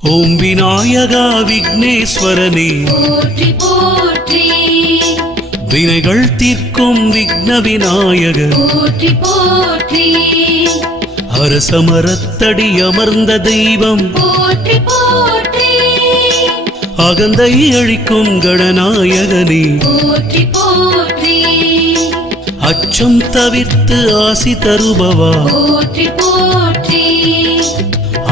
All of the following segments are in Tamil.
ஓம் விநாயகா விக்னேஸ்வரனே போற்றி போற்றி, வினைகள் தீர்க்கும் விக்ன விநாயகர் போற்றி போற்றி, அரசமரத்தடி அமர்ந்த தெய்வம் போற்றி போற்றி, அகந்தை அழிக்கும் கணநாயகனே போற்றி போற்றி, அச்சம் தவிர்த்து ஆசி தருபவா போற்றி போற்றி,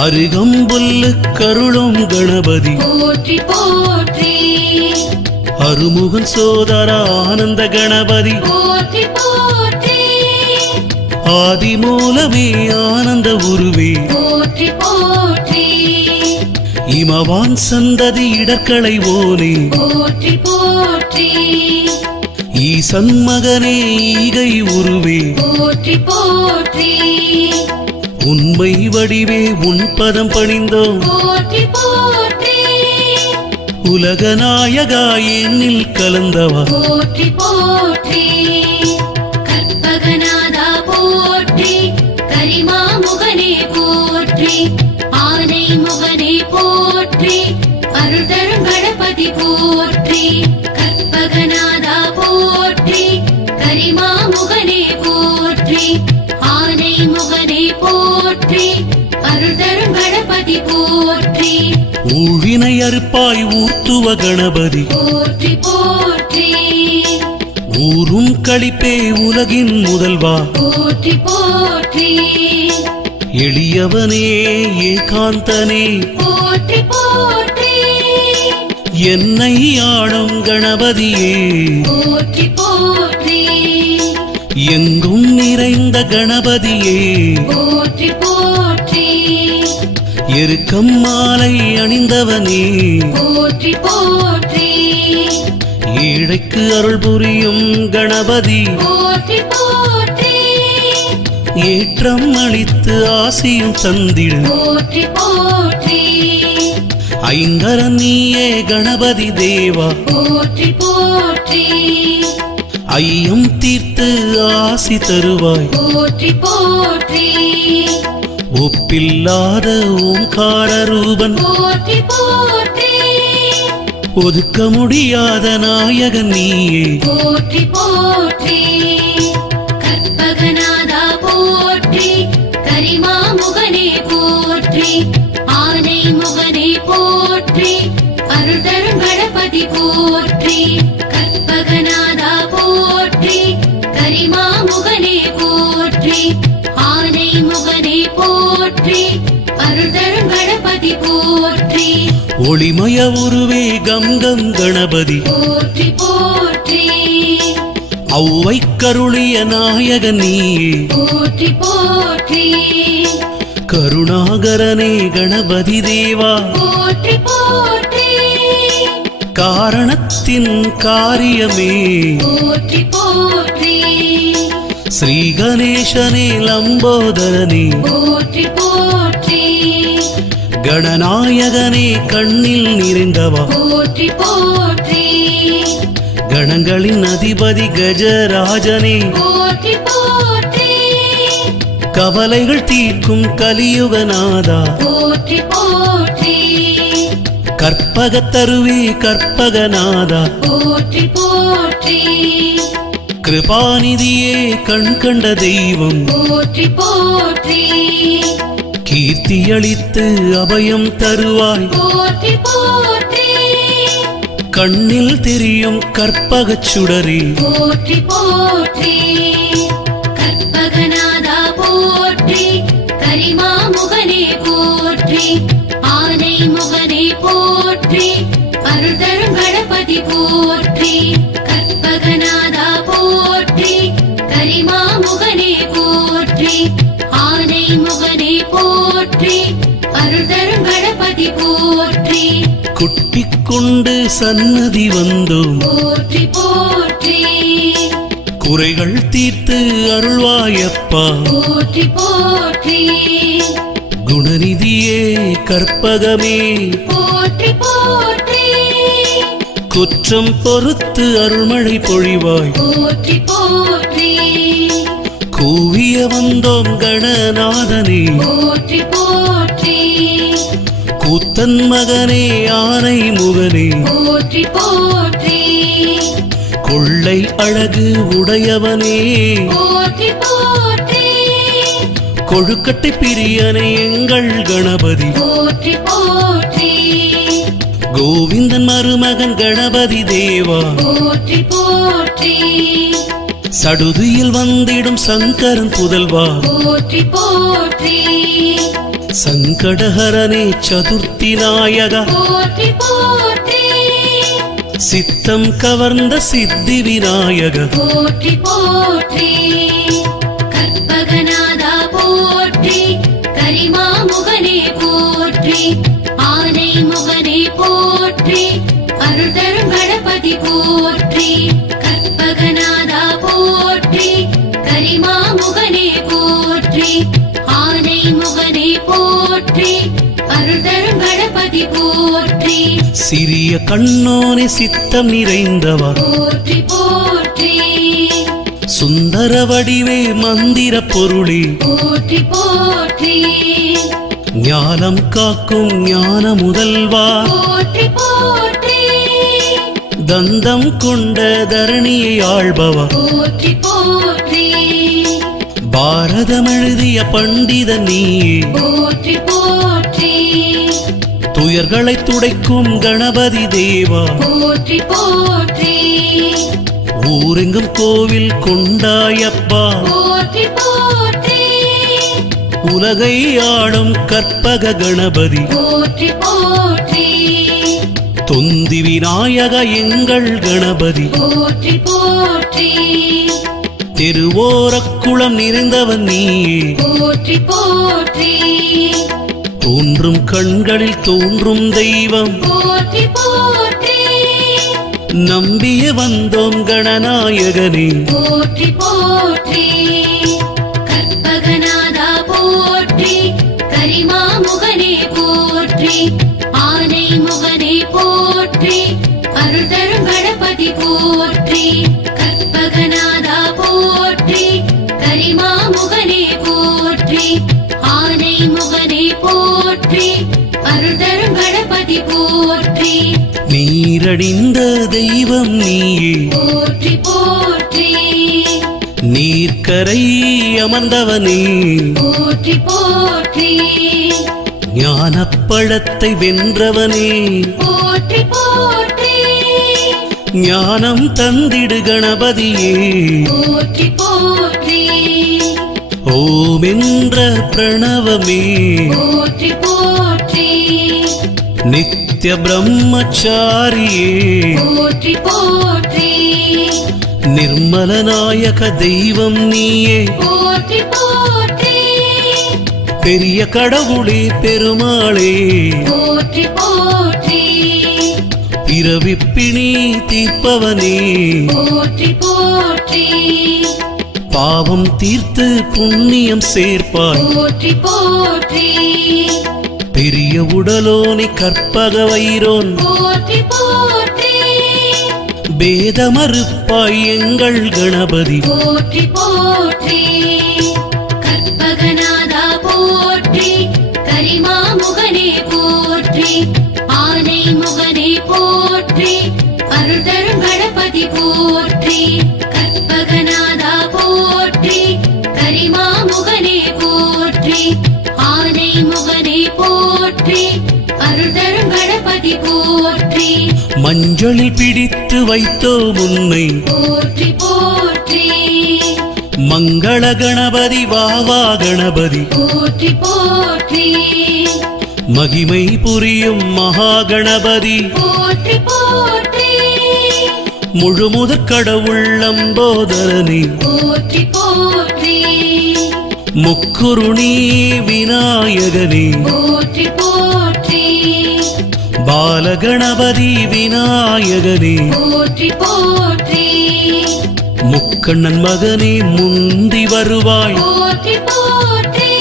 அருகம்புல்லு கருளும் கணபதி போற்றி போற்றி, அருமுகன் சோதர ஆனந்த கணபதி போற்றி போற்றி, ஆதி மூலமே ஆனந்த உருவே போற்றி போற்றி, இமவான் சந்ததி இடர்களை ஓனே போற்றி போற்றி, ஈசன் மகனே ஈகை உருவே போற்றி போற்றி, உண்மை வடிவே உன் பதம் பணிந்தோம் போற்றி போற்றி, உலகநாயகா என்னில் கலந்தவா போற்றி போற்றி, கற்பகநாதா போற்றி, கரிமாமுகனே போற்றி, ஆனை முகனே போற்றி, அருள் தரும் கணபதி போற்றி, கற்பகநாதா போற்றி, கரிமாமுகனே போற்றி, ஆனை முகனே போற்றி, அருள் தரும் கணபதி போற்றி, ஊழ்வினை அறுப்பாய் ஊர்த்துவ கணபதி போற்றி போற்றி, ஊரும் களிப்பே உலகின் முதல்வா போற்றி போற்றி, எளியவனே ஏகாந்தனே போற்றி போற்றி, என்னை ஆடும் கணபதியே போற்றி போற்றி, எங்கும் நிறைந்த கணபதியே போற்றி போற்றி, எருக்கம் மாலை அணிந்தவனே போற்றி போற்றி, ஏழைக்கு அருள் புரியும் கணபதி போற்றி போற்றி, ஏற்றம் அளித்து ஆசியும் தந்திடு போற்றி போற்றி, ஐங்கரன் நீயே கணபதி தேவா போற்றி போற்றி, ஐயம் தீர்த்து ஆசி தருவாய் போற்றி போற்றி, ஒப்பில்லாத ஓங்கார ரூபன் போற்றி போற்றி, ஒதுக்க முடியாத நாயகன் நீயே போற்றி போற்றி, கற்பகநாதா போற்றி, கரிமாமுகனே போற்றி, ஆனை முகனே போற்றி, அருள் தரும் கணபதி போற்றி, கற்பகநாதா போற்றி, கரிமாமுகனே போற்றி, ஆனை முகனே போற்றி, அருள் தரும் கணபதி போற்றி, ஒளிமய உருவே கங்கம் கணபதி போற்றி போற்றி, ஔவை கருளிய நாயகன் நீயே போற்றி போற்றி, கருணாகரனே கணபதி தேவா போற்றி போற்றி, காரணத்தின் காரியமே போற்றி போற்றி, ஸ்ரீ கணேசனே லம்போதரனே போற்றி போற்றி, கணநாயகனே கண்ணில் நிறைந்தவா போற்றி போற்றி, கணங்களின் அதிபதி கஜராஜனே போற்றி போற்றி, கவலைகள் தீர்க்கும் கலியுகநாதா போற்றி போற்றி, கற்பகத்தருவே கற்பகநாதா போற்றி போற்றி, கிருபாநிதியே கண் கண்ட தெய்வம் போற்றி போற்றி, கீர்த்தியளித்து அபயம் தருவாய் போற்றி போற்றி, கண்ணில் தெரியும் கற்பகச் சுடரே போற்றி போற்றி, கற்பகநாதா போற்றி, கரிமாமுகனே போற்றி, ஆனை முகனே போற்றி, அருள் தரும் கணபதி போற்றி, கற்பகநாதா போற்றி, கரிமாமுகனே போற்றி, ஆனை முகனே போற்றி, அருள் தரும் கணபதி போற்றி, குட்டிக் கொண்டு சன்னதி வந்தோம் போற்றி போற்றி, குறைகள் தீர்த்து அருள்வாயப்பா போற்றி போற்றி, குணநிதியே கற்பகமே போற்றி போற்றி, குற்றம் பொறுத்து அருள்மழை பொழிவாய் போற்றி போற்றி, கூவிய வந்தோம் கணநாதனே போற்றி போற்றி, கூத்தன் மகனே ஆனை முகனே போற்றி போற்றி கொள்ளை அழகு உடையவனே போற்றி போற்றி கொழுக்கட்டை பிரியனே எங்கள் கணபதி போற்றி போற்றி கோவிந்தன் மருமகன் கணபதி தேவா போற்றி போற்றி சடுதியில் வந்திடும் சங்கரன் புதல்வா போற்றி போற்றி சங்கடஹரனே சதுர்த்தி நாயகா போற்றி போற்றி சித்தம் கவர்ந்த சித்தி விநாயக போற்றி போற்றி கற்பகநாதா போற்றி கரிமாமுகனே போற்றி ஆனை முகனே போற்றி அருள்தரும் கணபதி போற்றி கற்பகநாதா போற்றி கரிமாமுகனே போற்றி ஆனை முகனே போற்றி அருள்தரும் கணபதி போற்றி சிறிய கண்ணோனே சித்தம் நிறைந்தவா போற்றி போற்றி சுந்தர வடிவே மந்திர பொருளே போற்றி போற்றி ஞானம் காக்கும் ஞான முதல்வா போற்றி போற்றி தந்தம் கொண்ட தரணியை ஆள்பவா போற்றி போற்றி பாரதம் எழுதிய பண்டித நீயே போற்றி போற்றி துயர்களை துடைக்கும் கணபதி தேவா போற்றி போற்றி ஊரெங்கும் கோவில் கொண்டாயப்பா போற்றி போற்றி உலகை ஆளும் கற்பக கணபதி போற்றி போற்றி தொந்தி விநாயக எங்கள் கணபதி போற்றி போற்றி திருவோரக்குளம் நிறைந்தவன் நீயே போற்றி போற்றி தோன்றும் கண்களில் தோன்றும் தெய்வம் போற்றி போற்றி நம்பிய வந்தோம் கணநாயகனே போற்றி போற்றி கற்பகநாதா போற்றி கரிமாமுகனே போற்றி ஆனை முகனே போற்றி அருள்தரும் கணபதி போற்றி கற்பகநாதா போற்றி கரிமாமுகனே போற்றி ஆனை முகனே போற்றி அருள்தரும் கணபதி போற்றி நீரடிந்த தெய்வம் நீயே போற்றி போற்றி நீர்க்கரை அமர்ந்தவனே போற்றி போற்றி ஞானப்பழத்தை வென்றவனே போற்றி போற்றி ஞானம் தந்திடு கணபதியே போற்றி போற்றி ஓம் என்ற பிரணவமே போற்றி போற்றி நித்ய பிரம்மச்சாரியே போற்றி போற்றி நிர்மலநாயக தெய்வம் நீயே போற்றி போற்றி பெரிய கடவுளே பெருமாளே போற்றி போற்றி பிறவிப்பிணி தீர்ப்பவனே போற்றி போற்றி பாவம் தீர்த்து புண்ணியம் சேர்ப்பாய் போற்றி போற்றி பெரிய உடலோனி கற்பக வைரோன் போற்றி போற்றி பேதமறுப்பாய் எங்கள் கணபதி போற்றி போற்றி கற்பகநாதா போற்றி கரிமாமுகனே போற்றி ஆனை முகனே போற்றி அருள்தரும் கணபதி போற்றி கற்பகநாதா போற்றி கரிமாமுகனே போற்றி ஆனை முகனே போற்றி அருள்தரும் கணபதி போற்றி மஞ்சளில் பிடித்து வைத்தோம் உன்னை போற்றி போற்றி மங்கள கணபதி வாவா கணபதி போற்றி போற்றி மகிமை புரியும் மகா கணபதி போற்றி போற்றி முழுமுதற் கடவுள் லம்போதரனே போற்றி போற்றி முக்குருணி விநாயகனே போற்றி போற்றி பாலகணபதி விநாயகனே போற்றி போற்றி முக்கண்ணன் மகனே முந்தி வருவாய் போற்றி போற்றி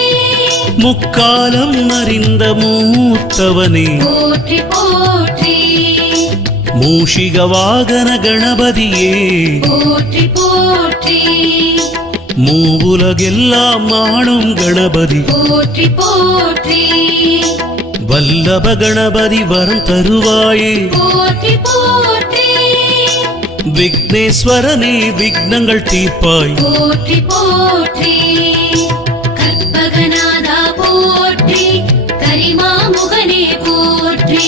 முக்காலம் அறிந்த மூத்தவனே போற்றி போற்றி மூஷிக வாகன கணபதியே போற்றி போற்றி மூவுலகெல்லாம் ஆளும் கணபதி போற்றி போற்றி வல்லப கணபதி வரம் தருவாயே போற்றி போற்றி விக்னேஸ்வரனே விக்னங்கள் தீர்ப்பாய் போற்றி போற்றி கற்பகநாதா போற்றி கரிமாமுகனே போற்றி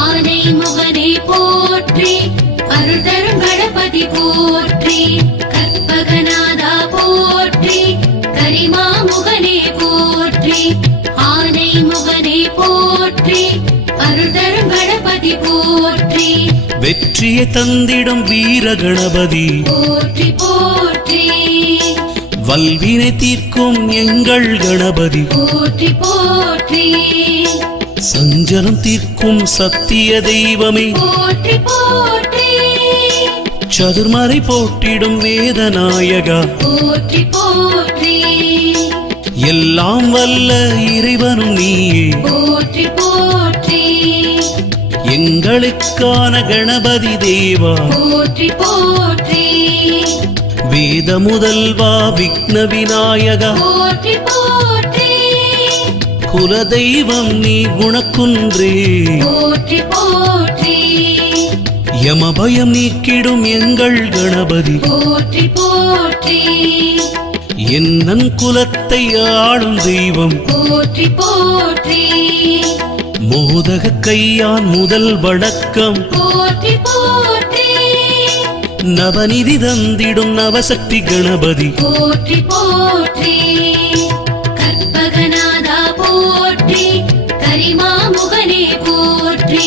ஆனை முகனே போற்றி அருள் தரும் கணபதி போற்றி கற்பகநாதா போற்றி கரிமாமுகனே போற்றி ஆனை முகனே போற்றி அருள் தரும் கணபதி போற்றி வெற்றியை தந்திடும் வீர கணபதி போற்றி போற்றி வல்வினை தீர்க்கும் எங்கள் கணபதி போற்றி போற்றி சஞ்சலம் தீர்க்கும் சத்திய தெய்வமே போற்றி போற்றி சதுர்மறை போற்றிடும் வேதநாயகா போற்றி போற்றி எல்லாம் வல்ல இறைவனும் நீயே போற்றி போற்றி எங்களுக்கான கணபதி தேவா போற்றி போற்றி வேத முதல்வா விக்ன விநாயகா போற்றி போற்றி குலதெய்வம் நீ குணக்குன்றே போற்றி போற்றி யமபயம் நீக்கிடும் எங்கள் கணபதி போற்றி போற்றி என்னன் குலத்தை ஆளும் தெய்வம் போற்றி போற்றி மோதக கையான் முதல் வணக்கம் போற்றி போற்றி நவநிதி தந்திடும் நவசக்தி கணபதி போற்றி போற்றி கற்பகநாதா போற்றி கரிமாமுகனே போற்றி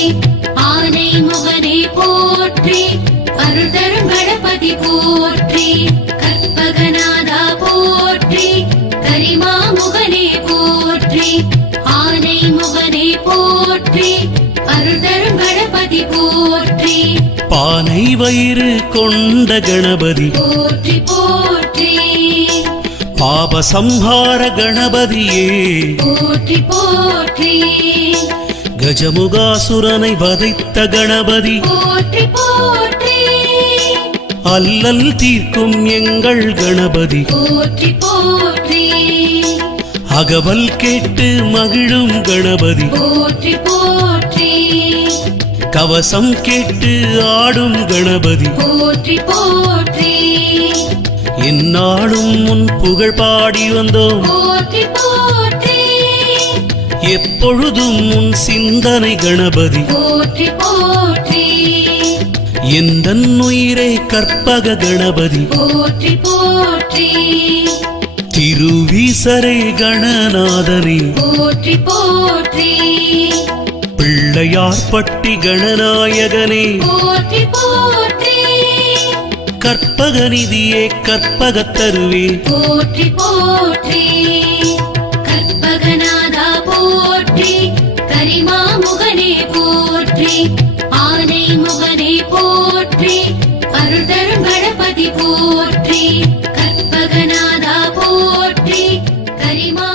ஆனை முகனே போற்றி அருள் தரும் கணபதி போற்றி கற்பகநாதா போற்றி கரிமாமுகனே போற்றி ஆனை முகனே போற்றி அருள் தரும் கணபதி போற்றி பானை வயிறு கொண்ட கணபதி போற்றி போற்றி பாப சம்ஹார கணபதியே போற்றி போற்றி கஜமுகாசுரனை வதைத்த கணபதி போற்றி போற்றி அல்லல் தீர்க்கும் எங்கள் கணபதி போற்றி போற்றி அகவல் கேட்டு மகிழும் கணபதி போற்றி போற்றி கவசம் கேட்டு ஆடும் கணபதி போற்றி போற்றி எந்நாளும் உன் புகழ் பாடி வந்தோம் போற்றி போற்றி எப்பொழுதும் உன் சிந்தனை கணபதி போற்றி போற்றி எந்தன் உயிரே கற்பக கணபதி போற்றி போற்றி திருவீசரை கணநாதனே போற்றி போற்றி பிள்ளையார்பட்டி கணநாயகனே போற்றி போற்றி கற்பகநிதியே கற்பகத்தருவே போற்றி போற்றி கற்பகநாதா போற்றி கரிமாமுகனே போற்றி ஆனை முகனே போற்றி அருள் தரும் கணபதி போற்றி கற்பகநாதா போற்றி கரிமா